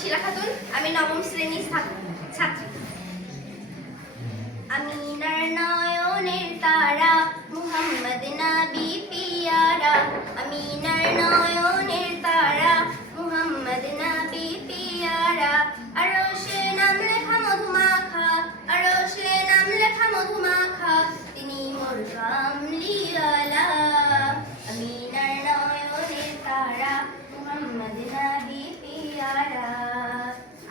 শিলা খাতুন, আমি নবম শ্রেণীর ছাত্রী। আমিনার নয়নের তারা, মুহাম্মদ নবী পিয়ারা। আমিনার নয়নের তারা, মুহাম্মদ নবী পিয়ারা। আরশে নাম লেখা মধুমাখা, আরশে নাম লেখা মধুমাখা, তিনি মোর কামলিওয়ালা। আমিনার নয়নের তারা, মুহাম্মদ নবী পিয়ারা।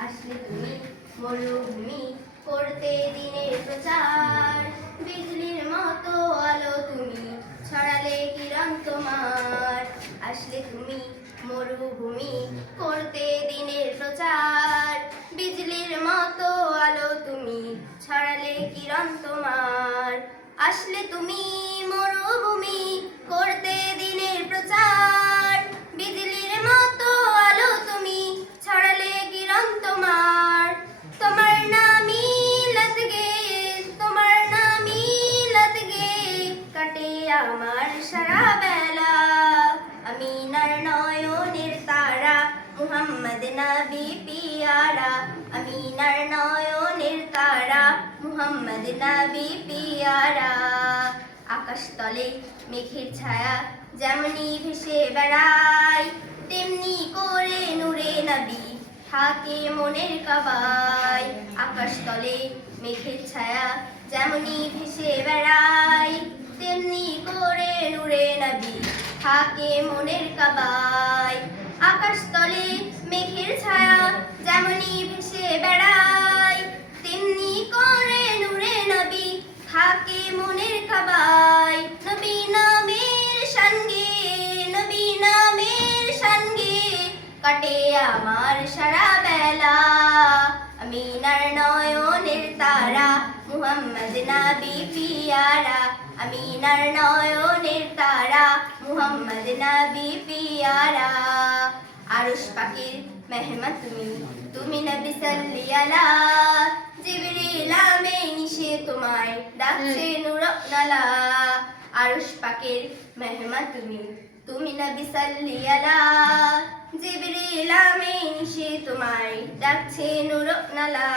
আসলে তুমি মরুভূমি করতে দিনের প্রচার, বিজলির মতো আলো তুমি ছড়ালে কিরণ তোমার। আসলে তুমি মরুভূমি করতে দিনের প্রচার, বিজলির মতো আলো তুমি ছড়ালে কিরণ তোমার। আসলে তুমি মরুভূমি করতে দিনের প্রচার, বিজলির মতো আলো তুমি ছড়ালে কিরণ তোমার। তোমার নামই লাত গে, তোমার নামই লাত গে কাটে আমার সারা বেলা। আমিনার নয়নের তারা, মুহাম্মদ নবী পিয়ারা। আমিনার নয়নের তারা, মুহাম্মদ নবী পিয়ারা। আকাশ তলে মেঘের ছায়া যেমনি ভেসে বেড়ায়, তেমনি করে নূরে নবী থাকে মনের কাবায়। আকাশ তলে মেঘের ছায়া যেমনি ভেসে বেড়ায়, তেমনি করে নূরে নবী থাকে মনের কাবায়। আকাশ তলে মেঘের ছায়া যেমনি ভেসে বেড়ায়, তেমনি করে নূরে নবী থাকে মনের কাবায়। নবী নামের সঙ্গে, নবী নামের সঙ্গে কাটে আমার সারা বেলা। আমিনার নয়নের তারা, মুহাম্মদ নবী পিয়ারা। আমিনার নয়নের তারা, মুহাম্মদ নবী পিয়ারা। আরশ পাকের মেহমান তুমি, তুমি নবী সাল্লি আলা। জিবরিল আমিন সে তোমায় ডাকছে নূর নালা। আরশ পাকের মেহমান তুমি, তুমি নবী সাল্লি আলা। জিবরিল আমিন সে তোমায় ডাকছে নূর নালা।